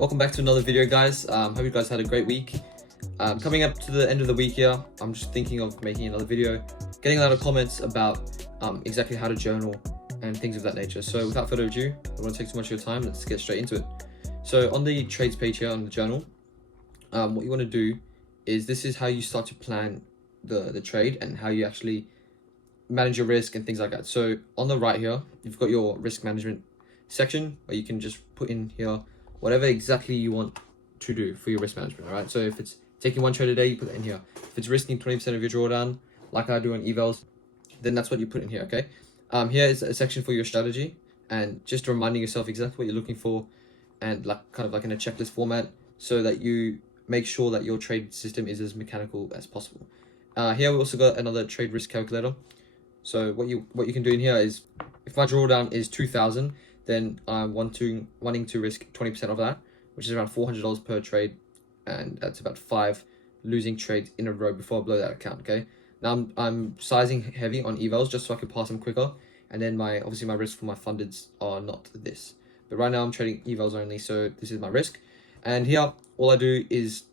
Welcome back to another video, guys. Hope you guys had a great week. Coming up to the end of the week here, I'm just thinking of making another video, getting a lot of comments about exactly how to journal and things of that nature. So without further ado, I don't want to take too much of your time. Let's get straight into it. So on the trades page here on the journal, what you want to do is this is how you start to plan the trade and how you actually manage your risk and things like that. So on the right here, you've got your risk management section where you can just put in here whatever exactly you want to do for your risk management. All right, so if it's taking one trade a day, you put it in here. If it's risking 20% of your drawdown, like I do on evals, then that's what you put in here. Okay, here is a section for your strategy and just reminding yourself exactly what you're looking for, and like kind of like in a checklist format, so that you make sure that your trade system is as mechanical as possible. Here we also got another trade risk calculator. So what you can do in here is, if my drawdown is 2,000, then I'm wanting to risk 20% of that, which is around $400 per trade, and that's about 5 losing trades in a row before I blow that account. Okay, now I'm sizing heavy on evals just so I can pass them quicker, and then obviously my risk for my fundeds are not this, but right now I'm trading evals only, so this is my risk. And here all I do is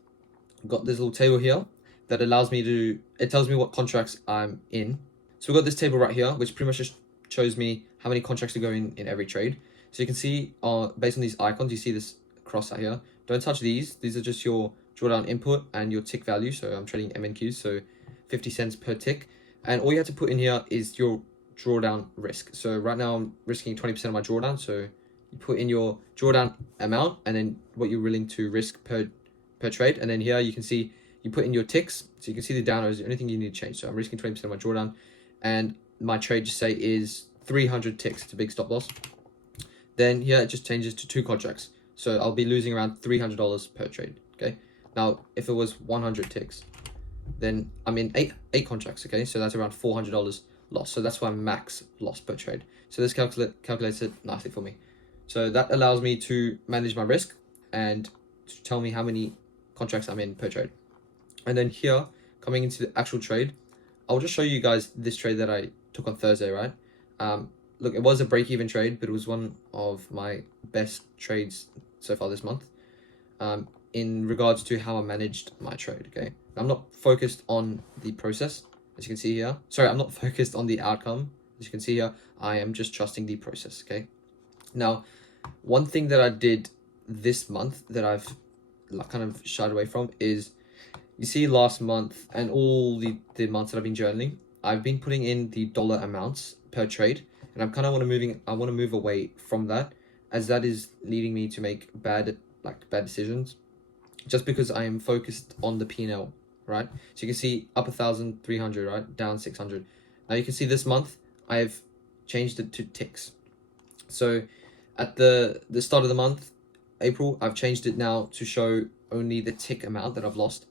got this little table here that allows me to, it tells me what contracts I'm in. So we've got this table right here, which pretty much just shows me how many contracts to go in every trade. So you can see based on these icons, you see this cross out here. Don't touch these. These are just your drawdown input and your tick value. So I'm trading MNQs, so 50 cents per tick. And all you have to put in here is your drawdown risk. So right now I'm risking 20% of my drawdown. So you put in your drawdown amount and then what you're willing to risk per trade. And then here you can see you put in your ticks. So you can see the down arrows, anything you need to change. So I'm risking 20% of my drawdown, and my trade, just say, is 300 ticks. It's a big stop loss. Then here it just changes to 2 contracts. So I'll be losing around $300 per trade. Okay. Now, if it was 100 ticks, then I'm in eight contracts. Okay. So that's around $400 loss. So that's my max loss per trade. So this calculates it nicely for me. So that allows me to manage my risk and to tell me how many contracts I'm in per trade. And then here, coming into the actual trade, I'll just show you guys this trade that I took on Thursday, right? Look, it was a break-even trade, but it was one of my best trades so far this month, in regards to how I managed my trade. Okay, I'm not focused on the process, as you can see here. Sorry, I'm not focused on the outcome, as you can see here. I am just trusting the process. Okay, now one thing that I did this month that I've kind of shied away from is, you see, last month and all the months that I've been journaling, I've been putting in the dollar amounts per trade, and I'm kind of I want to move away from that, as that is leading me to make bad decisions, just because I am focused on the P&L, right? So you can see up 1,300, right, down 600. Now you can see this month I've changed it to ticks. So at the start of the month, April, I've changed it now to show only the tick amount that I've lost,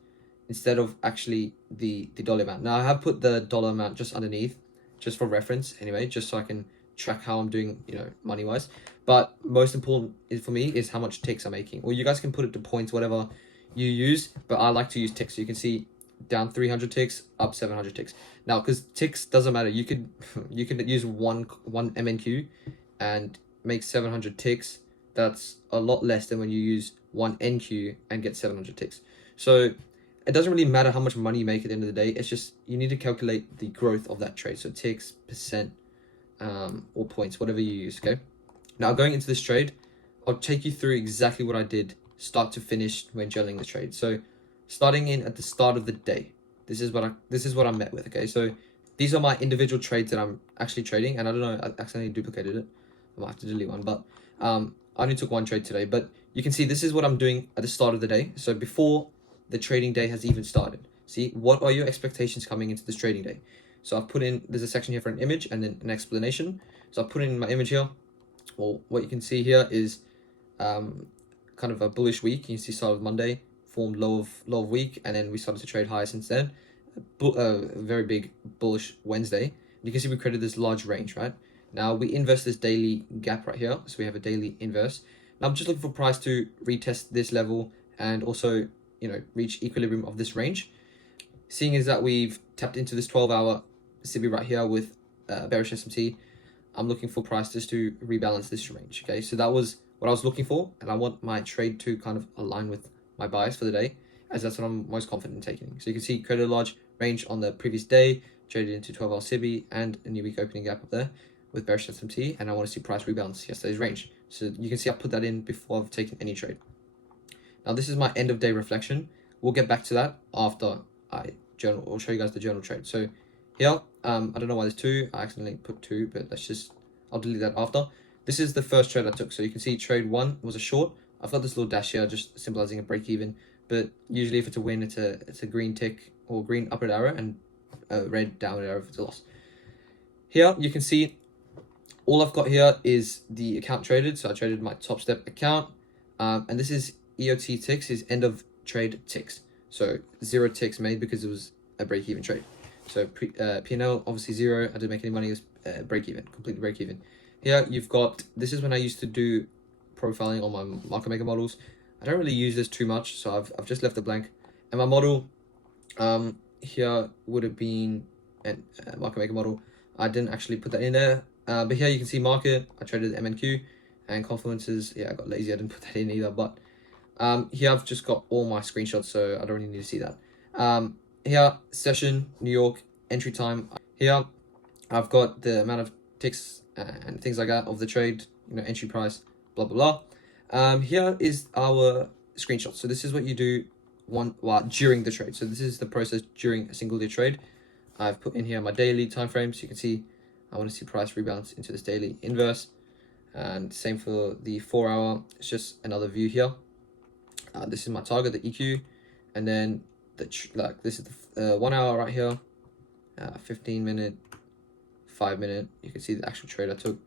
instead of actually the dollar amount. Now I have put the dollar amount just underneath, just for reference anyway, just so I can track how I'm doing, money wise. But most important for me is how much ticks I'm making. Or you guys can put it to points, whatever you use, but I like to use ticks. So you can see down 300 ticks, up 700 ticks. Now, because ticks doesn't matter, you could use one MNQ and make 700 ticks. That's a lot less than when you use one NQ and get 700 ticks. So it doesn't really matter how much money you make at the end of the day. It's just you need to calculate the growth of that trade. So ticks, percent, or points, whatever you use. Okay. Now going into this trade, I'll take you through exactly what I did start to finish when journaling the trade. So starting in at the start of the day, this is what I met with. Okay. So these are my individual trades that I'm actually trading, and I don't know, I accidentally duplicated it. I might have to delete one, but I only took one trade today. But you can see this is what I'm doing at the start of the day. So before the trading day has even started. See, what are your expectations coming into this trading day? So I've put in, there's a section here for an image and then an explanation. So I've put in my image here. Well, what you can see here is kind of a bullish week. You can see start of Monday, formed low of week, and then we started to trade higher since then. A very big bullish Wednesday. You can see we created this large range, right? Now we inverse this daily gap right here. So we have a daily inverse. Now I'm just looking for price to retest this level and also, reach equilibrium of this range. Seeing as that we've tapped into this 12-hour CB right here with bearish SMT, I'm looking for price just to rebalance this range. Okay, so that was what I was looking for, and I want my trade to kind of align with my buys for the day, as that's what I'm most confident in taking. So you can see created a large range on the previous day, traded into 12-hour CB and a new week opening gap up there with bearish SMT, and I want to see price rebalance yesterday's range. So you can see I put that in before I've taken any trade. Now this is my end of day reflection. We'll get back to that after I journal. I'll show you guys the journal trade. So here, I don't know why there's two. I accidentally put two, but I'll delete that after. This is the first trade I took. So you can see trade one was a short. I've got this little dash here, just symbolizing a break even. But usually if it's a win, it's a green tick or green upward arrow and a red downward arrow if it's a loss. Here you can see all I've got here is the account traded. So I traded my top step account, and this is EOT ticks, is end of trade ticks. So 0 ticks made because it was a break even trade. So P&L obviously 0. I didn't make any money. It was break even, completely break even. Here you've got, this is when I used to do profiling on my market maker models. I don't really use this too much, so I've just left it blank. And my model here would have been a market maker model. I didn't actually put that in there, but here you can see market. I traded MNQ and confluences. Yeah, I got lazy. I didn't put that in either. But here I've just got all my screenshots, so I don't really need to see that. Here session New York entry time. Here I've got the amount of ticks and things like that of the trade. You know, entry price, blah blah blah. Here is our screenshot. So this is what you do during the trade. So this is the process during a single day trade. I've put in here my daily time frame, so you can see I want to see price rebalance into this daily inverse, and same for the 4 hour. It's just another view here. This is my target, the EQ, and then this is the 1 hour right here, 15 minute, 5 minute. You can see the actual trade I took,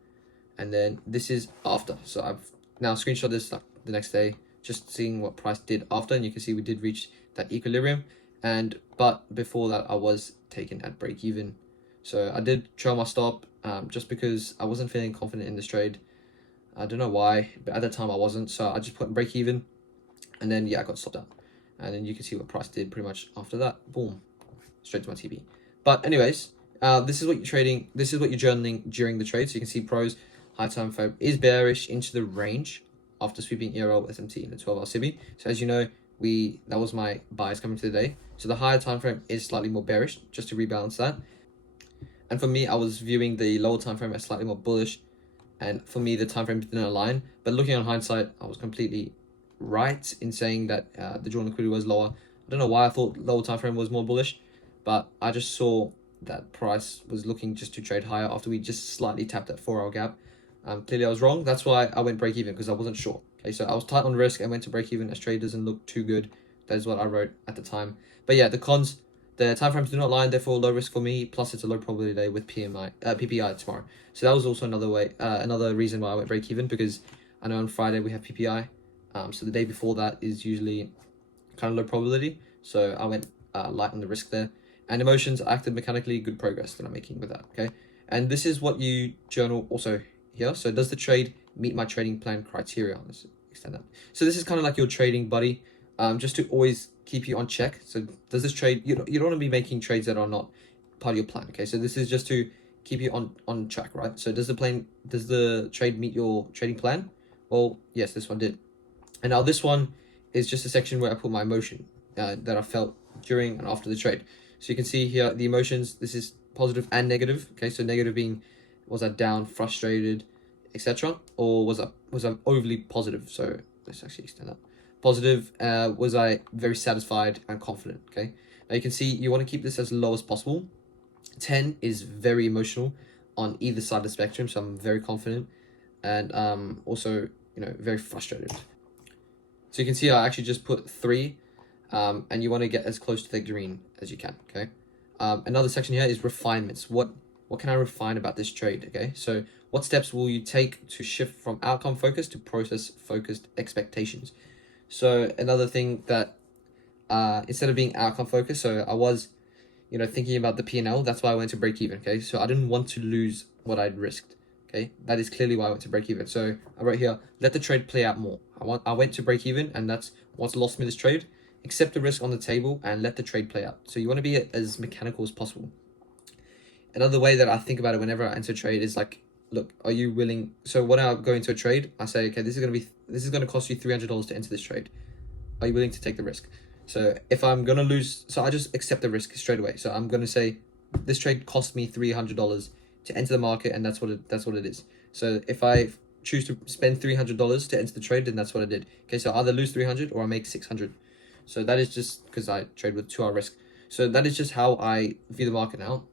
and then this is after. So I've now screenshot this like the next day, just seeing what price did after, and you can see we did reach that equilibrium, but before that I was taken at break even. So I did trail my stop just because I wasn't feeling confident in this trade. I don't know why, but at that time I wasn't, so I just put break even, and then yeah, I got stopped out, and then you can see what price did pretty much after that. Boom, straight to my TB. But anyways, this is what you're trading. This is what you're journaling during the trade. So you can see pros, high time frame is bearish into the range after sweeping ERL SMT in the 12-hour CB. So as you know, that was my buys coming to the day. So the higher time frame is slightly more bearish, just to rebalance that. And for me, I was viewing the lower time frame as slightly more bullish, and for me the time frame didn't align. But looking on hindsight, I was completely right in saying that the drawn liquidity was lower. I don't know why I thought lower time frame was more bullish, but I just saw that price was looking just to trade higher after we just slightly tapped that 4 hour gap. Clearly I was wrong. That's why I went break even, because I wasn't sure. Okay, so I was tight on risk and went to break even as trade doesn't look too good. That is what I wrote at the time. But yeah, the cons, the time frames do not align, therefore low risk for me. Plus it's a low probability day with PPI tomorrow. So that was also another reason why I went break even, because I know on Friday we have PPI. So the day before that is usually kind of low probability. So I went light on the risk there. And emotions acted mechanically, good progress that I'm making with that. Okay, and this is what you journal also here. So does the trade meet my trading plan criteria? Let's extend that. So this is kind of like your trading buddy, just to always keep you on check. So does this trade, you don't want to be making trades that are not part of your plan. Okay, so this is just to keep you on track, right? So does the trade meet your trading plan? Well, yes, this one did. And now this one is just a section where I put my emotion that I felt during and after the trade. So you can see here the emotions. This is positive and negative. Okay, so negative being, was I down, frustrated, etc., or was I overly positive? So let's actually extend that. Positive, was I very satisfied and confident? Okay, now you can see you want to keep this as low as possible. 10 is very emotional on either side of the spectrum, so I'm very confident, and also very frustrated. So you can see I actually just put 3. And you want to get as close to the green as you can. Okay. Another section here is refinements. What can I refine about this trade? Okay, so what steps will you take to shift from outcome focused to process focused expectations? So another thing that instead of being outcome focused, so I was thinking about the P&L. That's why I went to break even. Okay, so I didn't want to lose what I'd risked. Okay, that is clearly why I went to break even. So I wrote here, let the trade play out more. I went to break even, and that's what's lost me this trade. Accept the risk on the table and let the trade play out. So you want to be as mechanical as possible. Another way that I think about it whenever I enter trade is like look, are you willing? So when I go into a trade, I say, okay, this is gonna cost you $300 to enter this trade. Are you willing to take the risk? So if I'm gonna lose, so I just accept the risk straight away. So I'm gonna say, this trade cost me $300 to enter the market, and that's what it is. So if I choose to spend $300 to enter the trade, then that's what I did. Okay, so I either lose 300 or I make 600. So that is just because I trade with 2 hour risk. So that is just how I view the market now.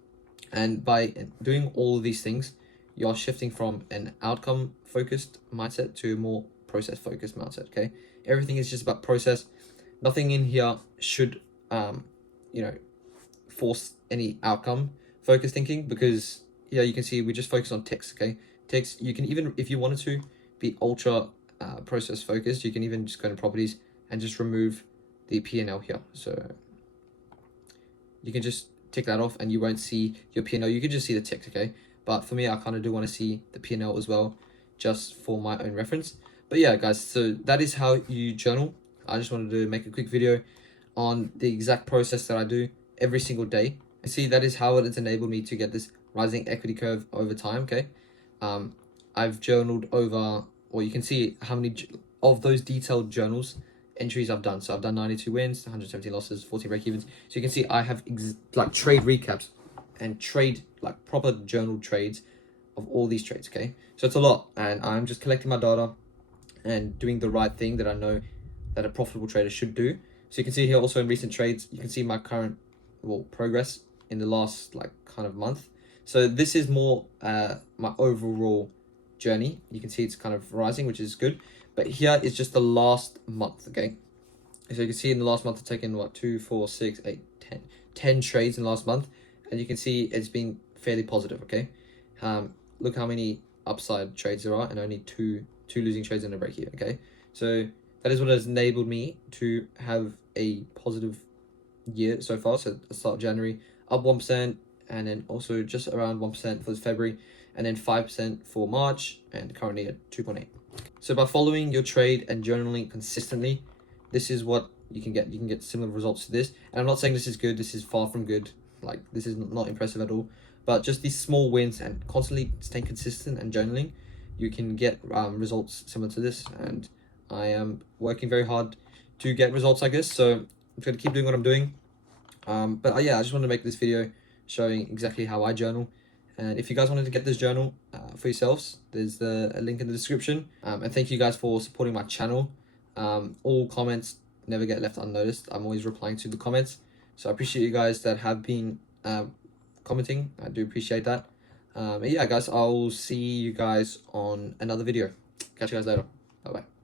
And by doing all of these things, you're shifting from an outcome focused mindset to a more process focused mindset. Okay, everything is just about process. Nothing in here should you know, force any outcome focused thinking, because here you can see we just focus on text. Okay, text, you can even, if you wanted to be ultra process focused, you can even just go to properties and just remove the P&L here. So you can just tick that off and you won't see your P&L. You can just see the text. Okay, but for me, I kind of do want to see the P&L as well, just for my own reference. But yeah, guys, so that is how you journal. I just wanted to make a quick video on the exact process that I do every single day. And see, that is how it has enabled me to get this rising equity curve over time. Okay, I've journaled over, or you can see how many of those detailed journals entries I've done. So I've done 92 wins, 117 losses, 40 break-evens. So you can see I have like trade recaps and trade, like proper journal trades of all these trades. Okay, so it's a lot, and I'm just collecting my data and doing the right thing that I know that a profitable trader should do. So you can see here also in recent trades, you can see my current, well, progress in the last like kind of month. So this is more my overall journey. You can see it's kind of rising, which is good. But here is just the last month. Okay, so you can see in the last month I've taken what, 2, 4, 6, 8, 10 trades in the last month, and you can see it's been fairly positive. Okay, look how many upside trades there are and only two losing trades in a break here. Okay, so that is what has enabled me to have a positive year so far. So at the start of January, up 1%, and then also just around 1% for February, and then 5% for March, and currently at 2.8. So by following your trade and journaling consistently, this is what you can get. You can get similar results to this. And I'm not saying this is good. This is far from good. Like, this is not impressive at all. But just these small wins and constantly staying consistent and journaling, you can get results similar to this. And I am working very hard to get results like this. So I'm going to keep doing what I'm doing. But yeah, I just wanted to make this video showing exactly how I journal. And if you guys wanted to get this journal for yourselves, there's a link in the description. And thank you guys for supporting my channel. All comments never get left unnoticed. I'm always replying to the comments. So I appreciate you guys that have been commenting. I do appreciate that. Yeah, guys, I'll see you guys on another video. Catch you guys later. Bye-bye.